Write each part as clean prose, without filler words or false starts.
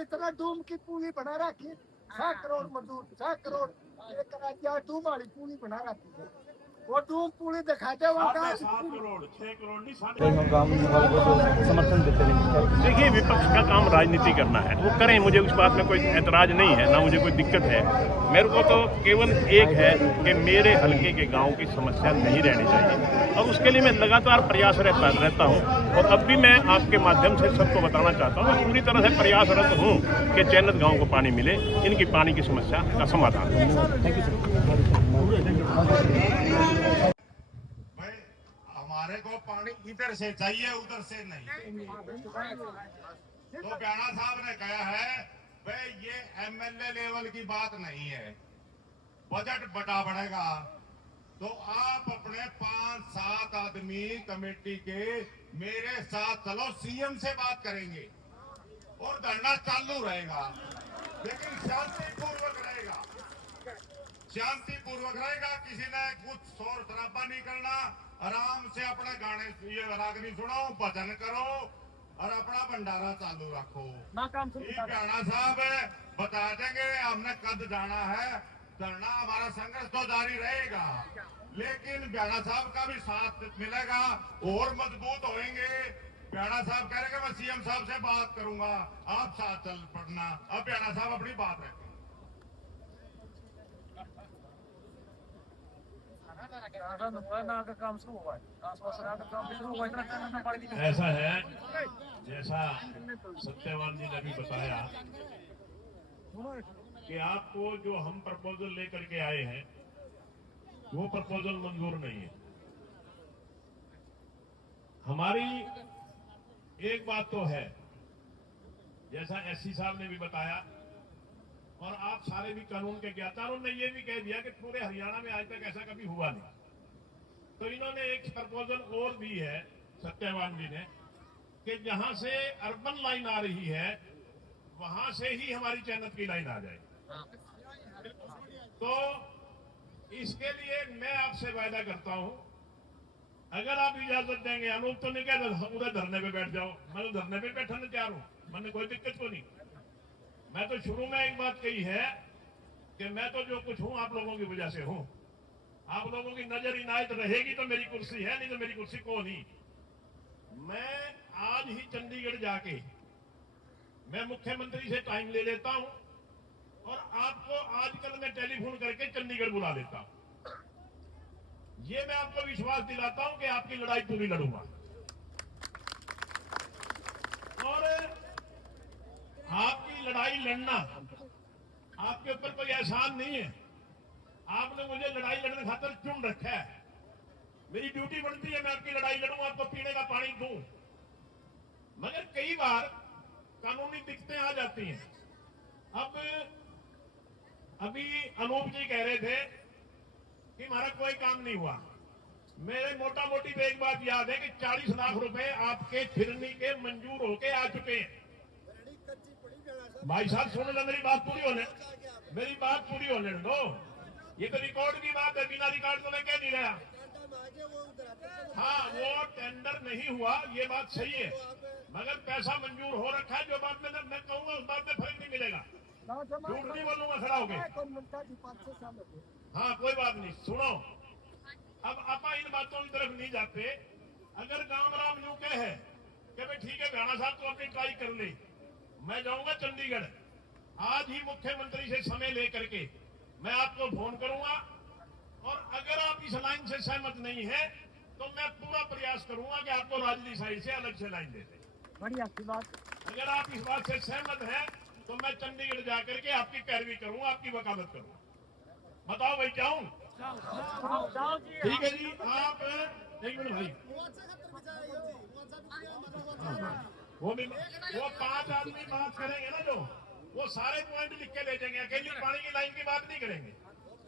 इतना डूम की पूरी बना रखी 6 करोड़ मजदूर 6 करोड़ एक डूम वाली पूरी बना रखी है वो डूम पूरी दिखाते वहाँ 7 करोड़ 6 करोड़ नहीं समर्थन देते हैं। देखिए, विपक्ष का काम राजनीति करना है, वो करें, मुझे उस बात में कोई ऐतराज नहीं है, ना मुझे कोई दिक्कत है। मेरे को तो केवल एक है कि मेरे हलके के गांव की समस्या नहीं रहनी चाहिए और उसके लिए मैं लगातार प्रयासरत रहता हूं। और अब भी मैं आपके माध्यम से सबको बताना चाहता हूँ, मैं पूरी तरह से प्रयासरत हूँ कि चैनत गाँव को पानी मिले, इनकी पानी की समस्या का समाधान। Thank you sir. हमारे को पानी इधर से चाहिए, उधर से नहीं। तो प्यारा साहब ने कहा है भाई ये एमएलए लेवल की बात नहीं है, बजट बटा बढ़ेगा। तो आप अपने 5-7 आदमी कमेटी के मेरे साथ चलो, सीएम से बात करेंगे और धरना चालू रहेगा, लेकिन शांतिपूर्वक रहेगा, शांतिपूर्वक रहेगा। किसी ने कुछ शोर शराबा नहीं करना, आराम से अपने गाने ये रागनी सुनो, भजन करो और अपना भंडारा चालू रखो। प्यारा साहब बता देंगे हमने कद जाना है, धरना हमारा संघर्ष तो जारी रहेगा, लेकिन प्यारा साहब का भी साथ मिलेगा और मजबूत होएंगे। प्यारा साहब कह रहे हैं मैं सीएम साहब से बात करूंगा, आप साथ चल पड़ना। अब प्यारा साहब अपनी बात रखें। ऐसा है जैसा सत्यवान जी ने भी बताया कि आपको जो हम प्रपोजल लेकर के आए हैं वो प्रपोजल मंजूर नहीं है। हमारी एक बात तो है, जैसा एससी साहब ने भी बताया और आप सारे भी कानून के ज्ञाता, उन्होंने ये भी कह दिया कि पूरे हरियाणा में आज तक ऐसा कभी हुआ नहीं। तो इन्होंने एक प्रपोजल और दी है सत्यवान जी ने कि जहां से अर्बन लाइन आ रही है वहां से ही हमारी चैनत की लाइन आ जाए। तो इसके लिए मैं आपसे वायदा करता हूं, अगर आप इजाजत देंगे, अनूप तो नहीं कहता पूरे धरने पे बैठ जाओ, मैं तो धरने पे बैठने तैयार हूं, मैंने कोई दिक्कत को नहीं। मैं तो शुरू में एक बात कही है कि मैं तो जो कुछ हूं आप लोगों की वजह से हूं, आप लोगों की नजर इनायत रहेगी तो मेरी कुर्सी है, नहीं तो मेरी कुर्सी को नहीं। मैं आज ही चंडीगढ़ जाके मैं मुख्यमंत्री से टाइम ले लेता हूं और आपको आजकल मैं टेलीफोन करके चंडीगढ़ बुला लेता हूं। ये मैं आपको विश्वास दिलाता हूं कि आपकी लड़ाई पूरी लड़ूंगा। और आपकी लड़ाई लड़ना आपके ऊपर कोई एहसान नहीं है, आपने मुझे लड़ाई लड़ने खातिर चुन रखा है। मेरी ड्यूटी बनती है मैं आपकी लड़ाई लड़ूं, आपको पीने का पानी दूं। मगर कई बार कानूनी दिक्कतें आ जाती हैं। अब अभी अनूप जी कह रहे थे कि हमारा कोई काम नहीं हुआ। मेरे मोटा मोटी पे एक बात याद है कि 40 लाख रुपए आपके फिरनी के मंजूर होके आ चुके हैं। भाई साहब सुनो ना, मेरी बात पूरी होने, मेरी बात पूरी होने दो। ये तो रिकॉर्ड की बात है, बिना रिकॉर्ड तो मैं कह नहीं रहा। हाँ, वो टेंडर नहीं हुआ, ये बात सही है, मगर पैसा मंजूर हो रखा है। जो बात में मैं कहूंगा उस बात में फर्क नहीं मिलेगा, झूठ नहीं बोलूंगा खड़ा होके। हाँ कोई बात नहीं, सुनो अब आप इन बातों की तरफ नहीं जाते। अगर गांव राम यूं कहे कि भाई ठीक है राणा साहब तो अपनी ट्राई कर ले, मैं जाऊंगा चंडीगढ़, आज ही मुख्यमंत्री से समय लेकर के मैं आपको फोन करूंगा। और अगर आप इस लाइन से सहमत नहीं है तो मैं पूरा प्रयास करूंगा कि आपको राजनी साइड से अलग से लाइन दे दें। बढ़िया बात। अगर आप इस बात से सहमत हैं तो मैं चंडीगढ़ जाकर के आपकी पैरवी करूंगा, आपकी वकालत करूंगा। बताओ भाई जाऊं? ठीक है जी। आप एक मिनट भाई, वो 5 आदमी बात करेंगे ना, जो वो सारे पॉइंट लिख के ले जाएंगे, अकेली पानी की लाइन की बात नहीं करेंगे,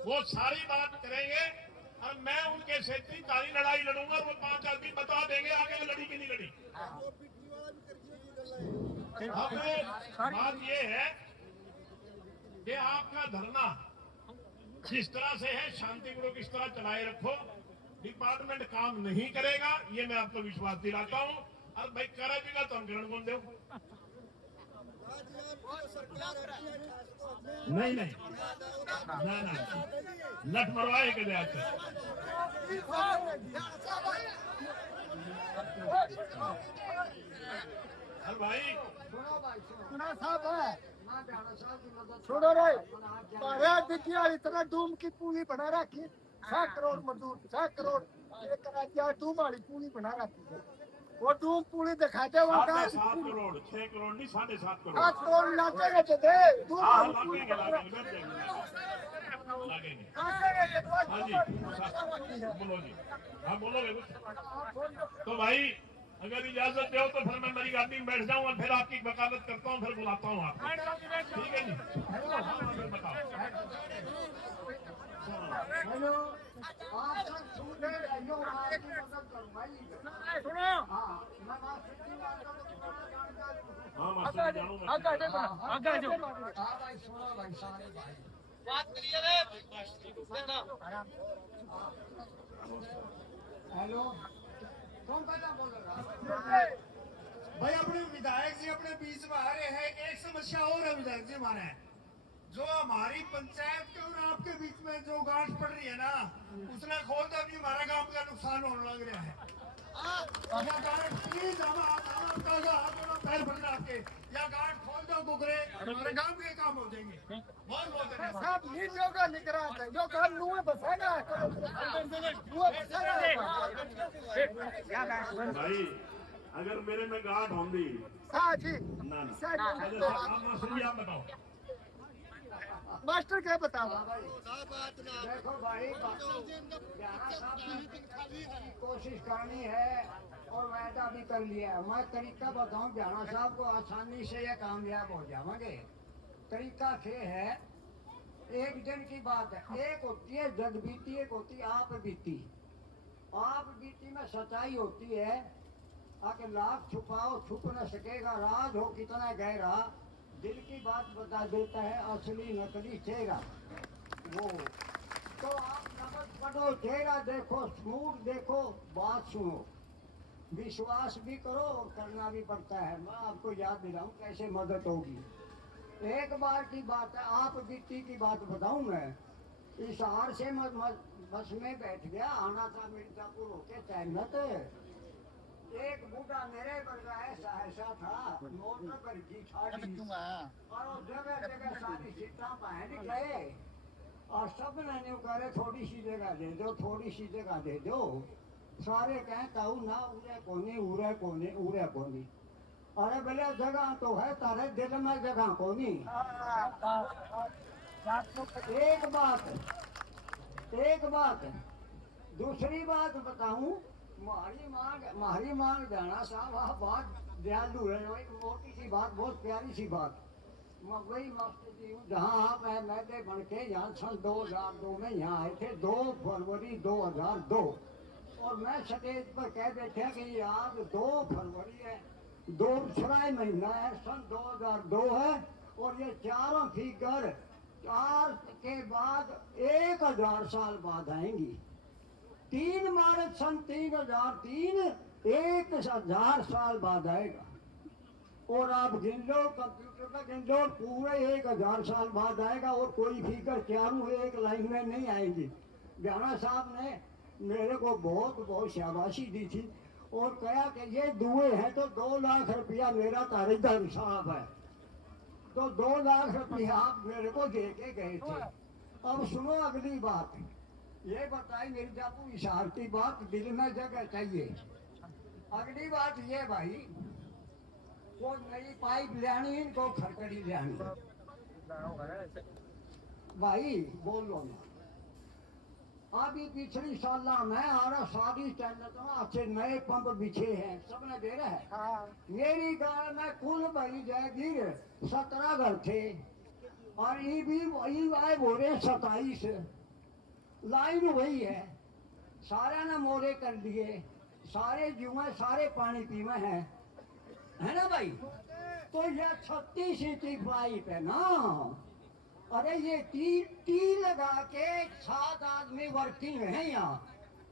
वो सारी बात करेंगे और मैं उनके से तारी लड़ाई लड़ूंगा। वो 5 आदमी बता देंगे आगे लड़ी की नहीं लड़ी। अब बात ये है कि आपका धरना जिस तरह से है शांतिपूर्वक इस तरह चलाए रखो। डिपार्टमेंट काम नहीं करेगा ये मैं आपको विश्वास दिलाता हूं। और भाई करेगा तो हम ग्रहण कौन दो। नहीं नहीं ना ना लठ मरवाए के दे अरे भाई सुना साहब है छोड़ो रे अरे दिखी यार इतना डूम की पूली बना रखी 100 करोड़ मजदूर 100 करोड़ एक राज्य डूम वाली पूली बना रखी है वो डूम पूली दिखाते वहाँ का 7 करोड़ 6 करोड़ नहीं 7.5 करोड़ 7 करोड़ लातेंगे तो दे डूम हाँ वाली लगेंगे हाँ जी बोलो जी हाँ बोलोगे कुछ तो भाई अगर इजाजत दो तो फिर मैं मेरी गाड़ी में बैठ जाऊं और फिर आपकी वकालत करता हूं फिर बुलाता हूं आपको ठीक है जी फिर बताओ हेलो आप सब सुन रहे हो आपकी मदद करो भाई सुनो हाँ मैं बात सच्ची बात करूं हाँ मास्टर जानू मैं आगे जाओ हाँ भाई सुनो भाई सारे भाई बात करिए रे हेलो कौन पहला बोल रहा भाई अपने विधायक जी अपने बीच में आ रहे हैं। एक समस्या और है विधायक जी हमारे, जो हमारी पंचायत के और आपके बीच में जो गांठ पड़ रही है ना, उसने खोल दो अभी हमारा गांव का नुकसान होने लग रहा है। या गांठ प्लीज हम पैर पड़ आपके या गांठ खोल दो गुगरे, हमारे गांव के काम हो जाएंगे। बहुत बहुत धन्यवाद। सब नीचों का निकरा है जो काम नुए बसेगा नुए बसेगा भाई अगर मेरे में गांठ होंगी हाँ जी ना ना मास्टर जी आप बताओ मास्टर क्या बताओ देखो भाई कोशिश करनी है और वायदा भी कर लिया है। मैं तरीका बताऊं जाना साहब को, आसानी से ये कामयाब हो जाओगे। तरीका ये है, एक दिन की बात है, एक होती है जग बीती, एक होती है आप बीती। आप बीती में सच्चाई होती है, आके लाख छुपाओ छुप न सकेगा, राज हो कितना गहरा, दिल की बात बता देता है असली नकली चेहरा। वो तो आप नमक पढ़ो, चेहरा देखो, स्मूथ देखो, बात सुनो, विश्वास भी करो और करना भी पड़ता है। मैं आपको याद दिलाऊं कैसे मदद होगी। एक बार की बात है, आप बीती की बात बताऊं मैं। इस हार से बस में बैठ गया, आना था मिर्जापुर होके तैनत। एक बूढ़ा मेरे वर्गा ऐसा ऐसा था, मोटर पर की ठाड़ी और जगह जगह सारी सीटा पहन गए और सब ने करे थोड़ी सी जगह दे दो, थोड़ी सी जगह दे दो। सारे कहता हूँ ना, उरे कोनी उरे कोनी उरे कोनी। अरे भले जगह तो है, तारे दिल में जगह कोनी। एक बात दूसरी बात बताऊं, मारी मांग जाना साहब, आप बात दयालु है, मोटी सी बात, बहुत प्यारी सी बात। वही मास्टर जी हूँ जहाँ आप है, मैदे बन के यहाँ सन 2002 में यहाँ आए थे, 2 फरवरी 2002, और मैं स्टेज पर कह बैठे कि ये आज 2 फरवरी है, 2 महीना है, सन 2002 है, और ये चारों फिगर 4 के बाद 1000 साल बाद आएंगी। 3 मार्च सन 3003 1000 साल बाद आएगा। और आप गिन लो, कंप्यूटर पर गिन लो, पूरे 1000 साल बाद आएगा, और कोई फिगर चारों एक लाइन में नहीं आएगी। जाना साहब ने मेरे को बहुत बहुत शाबाशी दी थी और कहा कि ये दुए हैं तो 2 लाख रुपया मेरा तारीदार साहब है, तो 2 लाख रुपया आप मेरे को दे के गए थे। अब सुनो अगली बात, ये बताई मिर्जापुर इशार की बात, दिल में जगह चाहिए। अगली बात ये भाई, वो नई पाइप लेनी, इनको खड़कड़ी लेनी। भाई बोलो ना, अभी पिछली साल में आ रहा सारी अच्छे नए पंप बिछे हैं, सबने दे रहे हैं। मेरी गांव में कुल भरी जागीर 17 घर थे और ये भी वही आए बोरे 27। लाइन वही है, सारे ने मोरे कर दिए, सारे जुए सारे पानी पीवे हैं, है ना भाई। तो ये 36 इंची पाइप है ना, अरे ये टी लगा के 7 आदमी वर्किंग है यहाँ,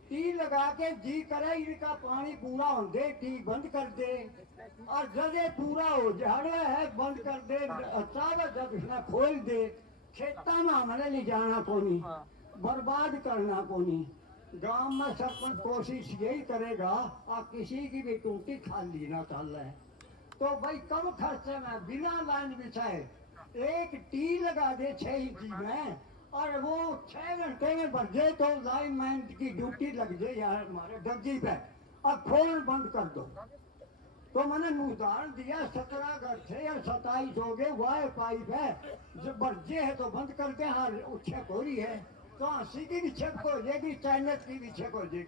टी लगा के जी करे इनका पानी पूरा हो दे, टी बंद कर दे, और जब ये पूरा हो जाए है बंद कर दे, तब जब इसने खोल दे, खेता में हमने ले जाना को नहीं, बर्बाद करना को नहीं। गांव में सरपंच कोशिश यही करेगा आप किसी की भी टूटी खाली ना चल है, तो भाई कम खर्चे में बिना लाइन बिछाए एक टी लगा दे 6 इंची में, और वो 6 घंटे में भर जाए तो लाइनमैन की ड्यूटी लग जाए यार हमारे दर्जी पे, अब फोन बंद कर दो। तो मैंने उदाहरण दिया 17 घर थे या 27 हो गए, वाह पाइप है जब बर्जे है तो बंद करते हैं, हाँ उच्छक हो रही है तो हंसी की भी छक हो जाएगी, चाइनीज की भी छक हो जाएगी।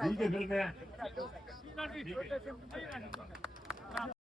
ठीक है फिर मैं ठीक है